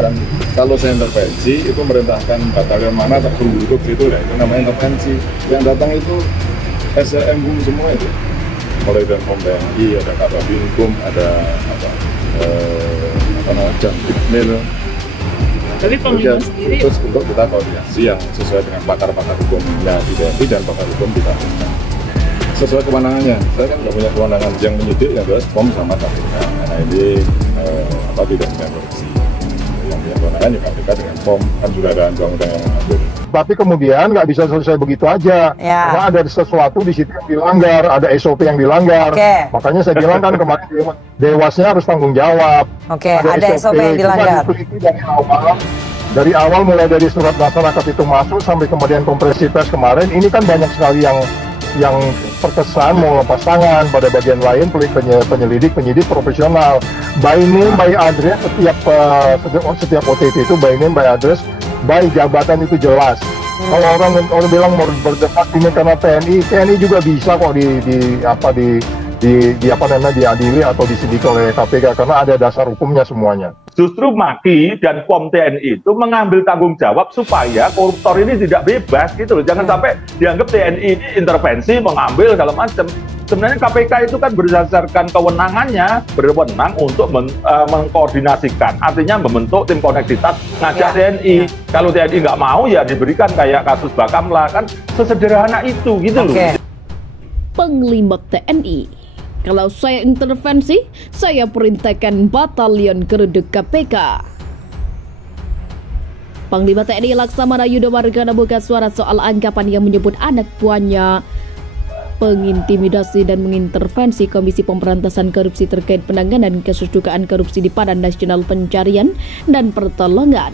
Dan kalau saya intervensi itu merintahkan batalion mana tak duduk gitu ya, itu namanya intervensi. Yang datang itu SLM semua itu, mulai dari Pom TNI, ada Kababinkum, ada Jamkitmil. Jadi Panglima sendiri terus untuk kita koordinasi yang sesuai dengan pakar-pakar hukumnya di TNI dan pakar hukum kita sesuai kewenangannya. Saya kan nggak punya kewenangan yang menyidik, yang jelas POM sama KPK. Nah ini tidak punya korupsi. Yang punya kewenangan juga KPK dengan POM, kan juga ada undang-undang yang mengatur. Tapi kemudian nggak bisa selesai begitu aja, karena ada sesuatu di situ yang dilanggar, ada SOP yang dilanggar. Makanya saya bilang kan kemarin Dewasnya harus tanggung jawab. Ada SOP yang dilanggar. Dari awal mulai dari surat masyarakat itu masuk sampai kemudian konferensi pers kemarin, ini kan banyak sekali yang terkesan mau lepas tangan. Pada bagian lain penyidik profesional, by name by address, setiap OTT itu by name by address, by jabatan itu jelas. Kalau orang bilang mau berdebat ini karena TNI juga bisa kok diadili atau disidik oleh KPK karena ada dasar hukumnya semuanya. Justru Maki dan POM TNI itu mengambil tanggung jawab supaya koruptor ini tidak bebas gitu loh. Jangan sampai dianggap TNI ini intervensi, mengambil segala macam. Sebenarnya KPK itu kan berdasarkan kewenangannya, berwenang untuk mengkoordinasikan. Artinya membentuk tim koneksitas ngajak TNI. Kalau TNI nggak mau ya diberikan kayak kasus Bakamla, kan sesederhana itu gitu loh. Panglima TNI. Kalau saya intervensi, saya perintahkan batalion geruduk KPK. Panglima TNI Laksamana Yudo Margono buka suara soal anggapan yang menyebut anak buahnya pengintimidasi dan mengintervensi Komisi Pemberantasan Korupsi terkait penanganan kasus dugaan korupsi di Badan Nasional Pencarian dan Pertolongan.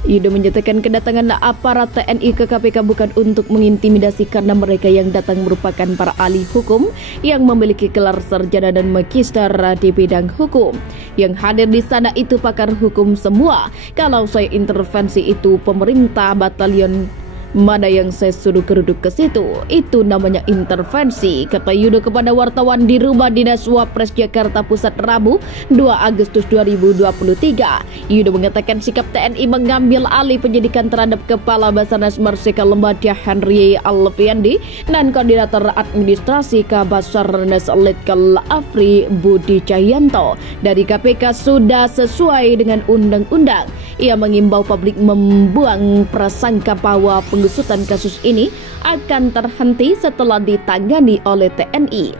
Yudo menyatakan kedatangan aparat TNI ke KPK bukan untuk mengintimidasi karena mereka yang datang merupakan para ahli hukum yang memiliki gelar sarjana dan magister di bidang hukum. Yang hadir di sana itu pakar hukum semua. Kalau saya intervensi itu pemerintah batalion mana yang saya suruh geruduk ke situ, itu namanya intervensi, kata Yudo kepada wartawan di Rumah Dinas Wapres Jakarta Pusat Rabu 2 Agustus 2023. Yudo mengatakan sikap TNI mengambil alih penyidikan terhadap Kepala Basarnas Marsikal Lembadia Henry Alfiandi dan Koordinator Administrasi Kabasarnas Letkol Afri Budi Cahyanto dari KPK sudah sesuai dengan undang-undang. Ia mengimbau publik membuang prasangka bahwa pengusutan kasus ini akan terhenti setelah ditangani oleh TNI.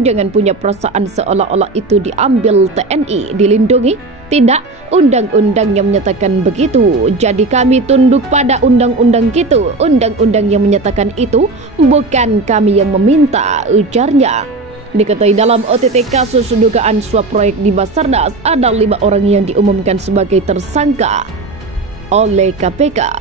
Jangan punya perasaan seolah-olah itu diambil TNI, dilindungi. Tidak, undang-undang yang menyatakan begitu. Jadi kami tunduk pada undang-undang gitu. Undang-undang yang menyatakan itu, bukan kami yang meminta, ujarnya. Diketahui dalam OTT kasus dugaan suap proyek di Basarnas, ada 5 orang yang diumumkan sebagai tersangka oleh KPK.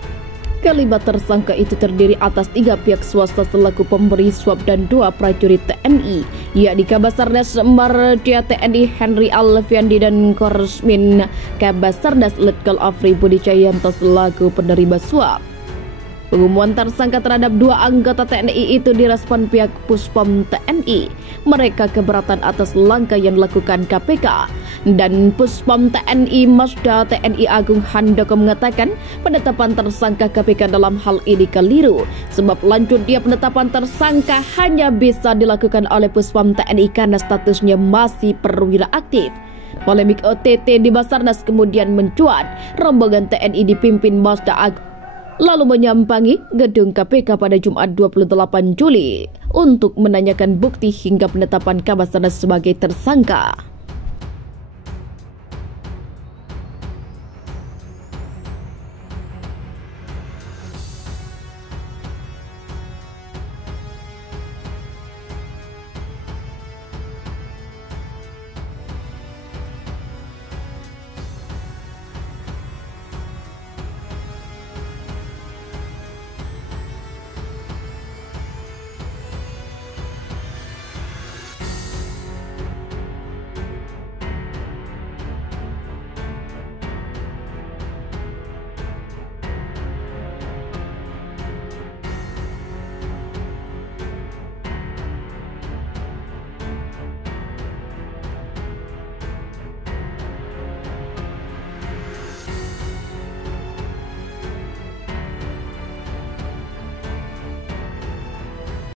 Kelima tersangka itu terdiri atas 3 pihak swasta selaku pemberi suap dan 2 prajurit TNI, yakni Kabasarnas Mardia TNI Henry Alfiandi dan Korsmin Kabasarnas Letkol Afri Budi Cahyanto selaku penerima suap. Pengumuman tersangka terhadap 2 anggota TNI itu direspon pihak Puspom TNI. Mereka keberatan atas langkah yang dilakukan KPK. Dan Puspom TNI Masda TNI Agung Handoko mengatakan penetapan tersangka KPK dalam hal ini keliru. Sebab lanjutnya penetapan tersangka hanya bisa dilakukan oleh Puspom TNI karena statusnya masih perwira aktif. Polemik OTT di Basarnas kemudian mencuat. Rombongan TNI dipimpin Masda Agung lalu menyambangi gedung KPK pada Jumat 28 Juli untuk menanyakan bukti hingga penetapan Kabasarnas sebagai tersangka.